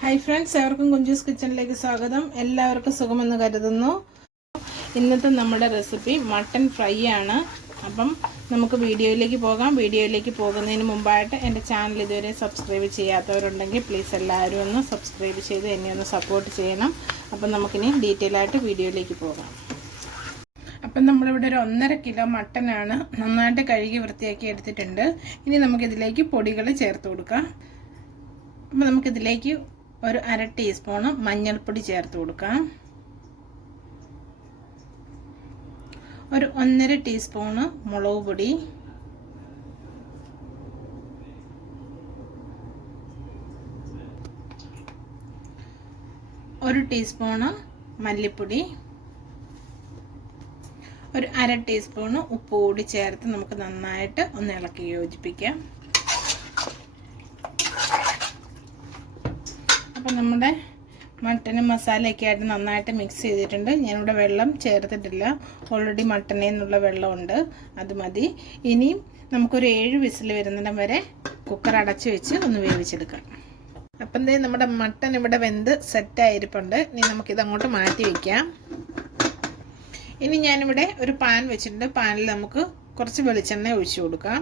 Hi friends എവർക്കും Kunjus കിച്ചണിലേക്ക് സ്വാഗതം. എല്ലാവർക്കും സുഖമെന്ന് കരുതുന്നു. ഇന്നത്തെ നമ്മുടെ റെസിപ്പി മട്ടൺ ഫ്രൈ ആണ്. അപ്പം നമുക്ക് വീഡിയോയിലേക്ക് പോകാം. വീഡിയോയിലേക്ക് പോകുന്നതിന് മുമ്പായിട്ട് എന്റെ ചാനൽ ഇതുവരെ സബ്സ്ക്രൈബ് ചെയ്യാത്തവരുണ്ടെങ്കിൽ പ്ലീസ് എല്ലാവരും ഒന്ന് സബ്സ്ക്രൈബ് ചെയ്ത് എന്നെ ഒന്ന് സപ്പോർട്ട് ചെയ്യണം. അപ്പം നമുക്കിനി ഡീറ്റെയിൽ ആയിട്ട് വീഡിയോയിലേക്ക് പോകാം. അപ്പം നമ്മളിവിടെ ഒരു ഒന്നര കിലോ മട്ടനാണ് നന്നായിട്ട് കഴുകി വൃത്തിയാക്കി എടുത്തിട്ടുണ്ട്. ഇനി നമുക്കിതിലേക്ക് പൊടികൾ ചേർത്ത് കൊടുക്കാം. അപ്പം നമുക്കിതിലേക്ക് ഒരു അര ടീസ്പൂണ് മഞ്ഞൾപ്പൊടി ചേർത്ത് കൊടുക്കാം. ഒരു ഒന്നര ടീസ്പൂണ് മുളക് പൊടി. ഒരു ടീസ്പൂണ് മല്ലിപ്പൊടി. ഒരു അര ടീസ്പൂണ് ഉപ്പ് കൂടി ചേർത്ത് നമുക്ക് നന്നായിട്ട് ഒന്ന് ഇളക്കി യോജിപ്പിക്കാം. അപ്പം നമ്മുടെ മട്ടനും മസാലയൊക്കെ ആയിട്ട് നന്നായിട്ട് മിക്സ് ചെയ്തിട്ടുണ്ട്. ഞാനിവിടെ വെള്ളം ചേർത്തിട്ടില്ല. ഓൾറെഡി മട്ടനിൽ നിന്നുള്ള വെള്ളമുണ്ട്. അത് മതി. ഇനിയും നമുക്കൊരു ഏഴ് വിസിൽ വരുന്നിടം വരെ കുക്കർ അടച്ച് വെച്ച് ഒന്ന് വേവിച്ചെടുക്കാം. അപ്പം ദേ നമ്മുടെ മട്ടൻ ഇവിടെ വെന്ത് സെറ്റായിരിപ്പുണ്ട് ഇനി നമുക്കിത് അങ്ങോട്ട് മാറ്റി വയ്ക്കാം ഇനി ഞാനിവിടെ ഒരു പാൻ വെച്ചിട്ടുണ്ട്. പാനിൽ നമുക്ക് കുറച്ച് വെളിച്ചെണ്ണ ഒഴിച്ചു കൊടുക്കാം.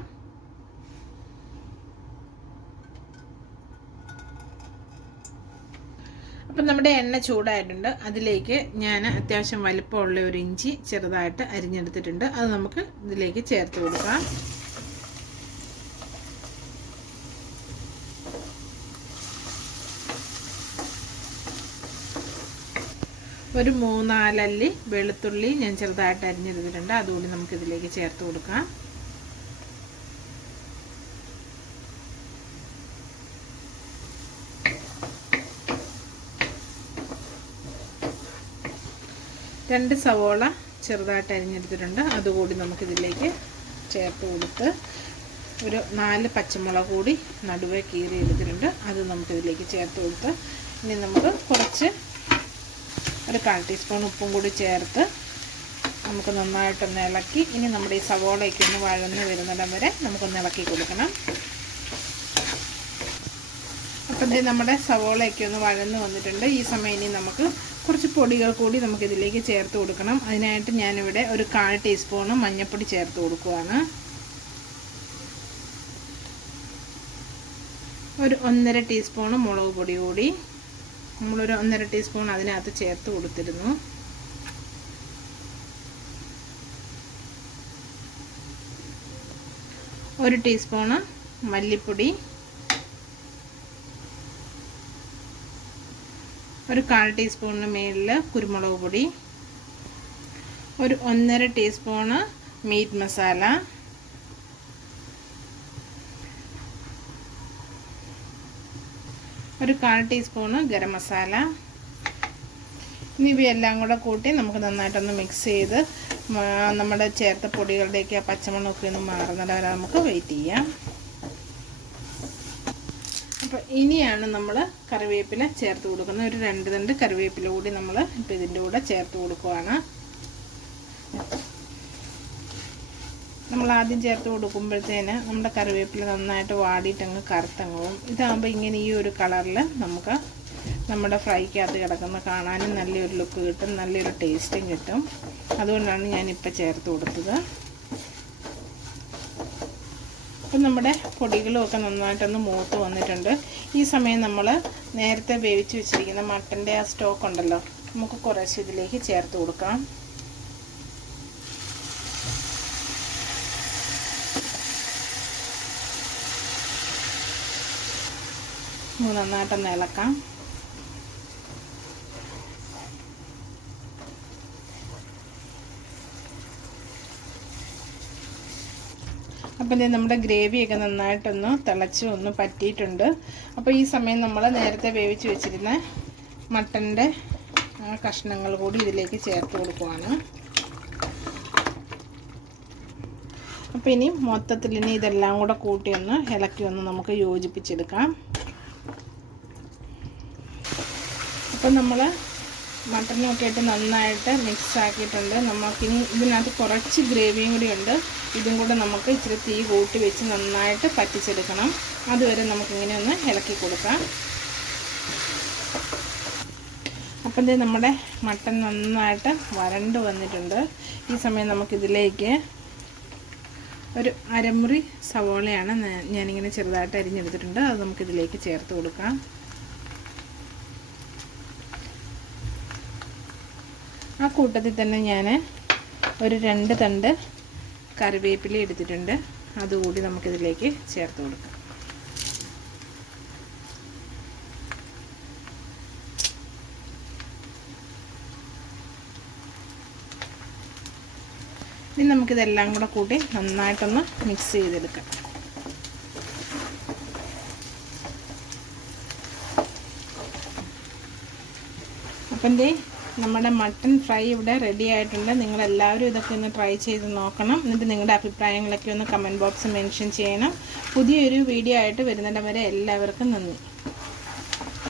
അപ്പം നമ്മുടെ എണ്ണ ചൂടായിട്ടുണ്ട്. അതിലേക്ക് ഞാൻ അത്യാവശ്യം വലിപ്പമുള്ള ഒരു ഇഞ്ചി ചെറുതായിട്ട് അരിഞ്ഞെടുത്തിട്ടുണ്ട്. അത് നമുക്ക് ഇതിലേക്ക് ചേർത്ത് കൊടുക്കാം. ഒരു മൂന്നാലല്ലി വെളുത്തുള്ളി ഞാൻ ചെറുതായിട്ട് അരിഞ്ഞെടുത്തിട്ടുണ്ട്. അതുകൂടി നമുക്കിതിലേക്ക് ചേർത്ത് കൊടുക്കാം. രണ്ട് സവോള ചെറുതായിട്ട് അരിഞ്ഞെടുത്തിട്ടുണ്ട്. അതുകൂടി നമുക്കിതിലേക്ക് ചേർത്ത് കൊടുത്ത് ഒരു നാല് പച്ചമുളക് കൂടി നടുവേ കീറി എടുത്തിട്ടുണ്ട്. അത് നമുക്കിതിലേക്ക് ചേർത്ത് കൊടുത്ത് ഇനി നമുക്ക് കുറച്ച് ഒരു കാൽ ടീസ്പൂൺ ഉപ്പും കൂടി ചേർത്ത് നമുക്ക് നന്നായിട്ടൊന്ന് ഇളക്കി ഇനി നമ്മുടെ ഈ സവോളയ്ക്ക് ഒന്ന് വഴന്ന് വരുന്നിടം വരെ നമുക്കൊന്ന് ഇളക്കി കൊടുക്കണം. അപ്പം ഇത് നമ്മുടെ സവോളയൊക്കെ ഒന്ന് വഴന്ന് വന്നിട്ടുണ്ട്. ഈ സമയം ഇനി നമുക്ക് കുറച്ച് പൊടികൾ കൂടി നമുക്കിതിലേക്ക് ചേർത്ത് കൊടുക്കണം. അതിനായിട്ട് ഞാനിവിടെ ഒരു കാൽ ടീസ്പൂണ് മഞ്ഞൾപ്പൊടി ചേർത്ത് കൊടുക്കുവാണ്. ഒരു ഒന്നര ടീസ്പൂണ് മുളക് പൊടി കൂടി. നമ്മളൊരു ഒന്നര ടീസ്പൂൺ അതിനകത്ത് ചേർത്ത് കൊടുത്തിരുന്നു. ഒരു ടീസ്പൂണ് മല്ലിപ്പൊടി. ഒരു കാൽ ടീസ്പൂണിന് മേളിൽ കുരുമുളക് പൊടി ഒരു ഒന്നര ടീസ്പൂണ് മീറ്റ് മസാല ഒരു കാൽ ടീസ്പൂണ് ഗരം മസാല. ഇനി ഇവയെല്ലാം കൂടെ കൂട്ടി നമുക്ക് നന്നായിട്ടൊന്ന് മിക്സ് ചെയ്ത് നമ്മുടെ ചേർത്ത പൊടികളുടെയൊക്കെ ആ പച്ചമുളകൊക്കെ ഒന്ന് മാറുന്നത് വരെ നമുക്ക് വെയിറ്റ് ചെയ്യാം. അപ്പോൾ ഇനിയാണ് നമ്മൾ കറിവേപ്പില ചേർത്ത് കൊടുക്കുന്നത്. ഒരു രണ്ട് രണ്ട് കറിവേപ്പില കൂടി നമ്മൾ ഇപ്പോൾ ഇതിന്റെ കൂടെ ചേർത്ത് കൊടുക്കുവാണ്. നമ്മൾ ആദ്യം ചേർത്ത് കൊടുക്കുമ്പോഴത്തേന് നമ്മുടെ കറിവേപ്പില നന്നായിട്ട് വാടിയിട്ടങ്ങ് കറുത്തങ്ങും. പോകും ഇതാകുമ്പോൾ ഇങ്ങനെ ഈ ഒരു കളറിൽ നമുക്ക് നമ്മുടെ ഫ്രൈക്കകത്ത് കിടക്കുന്ന കാണാനും നല്ലൊരു ലുക്ക് കിട്ടും നല്ലൊരു ടേസ്റ്റും കിട്ടും. അതുകൊണ്ടാണ് ഞാനിപ്പോൾ ചേർത്ത് കൊടുത്തത്. അപ്പം നമ്മുടെ പൊടികളും ഒക്കെ നന്നായിട്ടൊന്ന് മൂത്ത് വന്നിട്ടുണ്ട്. ഈ സമയം നമ്മൾ നേരത്തെ വേവിച്ച് വെച്ചിരിക്കുന്ന മട്ടന്റെ ആ സ്റ്റോക്ക് ഉണ്ടല്ലോ നമുക്ക് കുറച്ച് ഇതിലേക്ക് ചേർത്ത് കൊടുക്കാം. നന്നായിട്ടൊന്ന് ഇളക്കാം. അപ്പം ഇത് നമ്മുടെ ഗ്രേവിയൊക്കെ നന്നായിട്ടൊന്ന് തിളച്ച് ഒന്ന് പറ്റിയിട്ടുണ്ട്. അപ്പോൾ ഈ സമയം നമ്മൾ നേരത്തെ വേവിച്ച് വെച്ചിരുന്ന മട്ടന്റെ കഷ്ണങ്ങൾ കൂടി ഇതിലേക്ക് ചേർത്ത് കൊടുക്കുവാണ്. അപ്പോൾ ഇനി മൊത്തത്തിൽ ഇനി ഇതെല്ലാം കൂടെ കൂട്ടി ഒന്ന് ഇളക്കി ഒന്ന് നമുക്ക് യോജിപ്പിച്ചെടുക്കാം. അപ്പം നമ്മൾ മട്ടനൊക്കെ ആയിട്ട് നന്നായിട്ട് മിക്സ് ആക്കിയിട്ടുണ്ട് നമുക്കിനി ഇതിനകത്ത് കുറച്ച് ഗ്രേവിയും കൂടി ഉണ്ട്. ഇതും കൂടെ നമുക്ക് ഇച്ചിരി തീ കൂട്ടി വെച്ച് നന്നായിട്ട് പറ്റിച്ചെടുക്കണം. അതുവരെ നമുക്കിങ്ങനെ ഒന്ന് ഇളക്കി കൊടുക്കാം. അപ്പം നമ്മുടെ മട്ടൻ നന്നായിട്ട് വരണ്ട് വന്നിട്ടുണ്ട്. ഈ സമയം നമുക്കിതിലേക്ക് ഒരു അരമുറി സവോളയാണ് ഞാനിങ്ങനെ ചെറുതായിട്ട് അരിഞ്ഞെടുത്തിട്ടുണ്ട്. അത് നമുക്കിതിലേക്ക് ചേർത്ത് കൊടുക്കാം. ആ കൂട്ടത്തിൽ തന്നെ ഞാൻ ഒരു രണ്ട് തണ്ട് കറിവേപ്പില എടുത്തിട്ടുണ്ട്. അതുകൂടി നമുക്കിതിലേക്ക് ചേർത്ത് കൊടുക്കാം. ഇനി നമുക്കിതെല്ലാം കൂടെ കൂട്ടി നന്നായിട്ടൊന്ന് മിക്സ് ചെയ്തെടുക്കാം. അപ്പം ദേ നമ്മുടെ മട്ടൺ ഫ്രൈ ഇവിടെ റെഡി ആയിട്ടുണ്ട്. നിങ്ങളെല്ലാവരും ഇതൊക്കെ ഒന്ന് ട്രൈ ചെയ്ത് നോക്കണം. എന്നിട്ട് നിങ്ങളുടെ അഭിപ്രായങ്ങളൊക്കെ ഒന്ന് കമന്റ് ബോക്സ് മെൻഷൻ ചെയ്യണം. പുതിയൊരു വീഡിയോ ആയിട്ട് വരുന്നിടം വരെ എല്ലാവർക്കും നന്ദി.